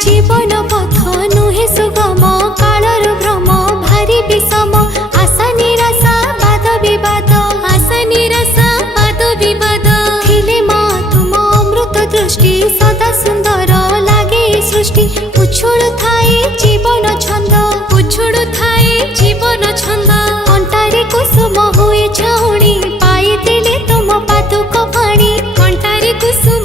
जीवन पथ नुहे सुगम कालर भ्रम भारी विषम आशा निराशा वाद विवाद आशा निराशा वाद विवाद थिले माँ तुम अमृत दृष्टि सदा सुंदर लागे सृष्टि उछुड़ थाए जीवन छंद उछुड़ थाए जीवन छंद कंटारे कुसुम हुए छाउणी पाई दिले तुम पादुक पाणी कंटारे कुसुम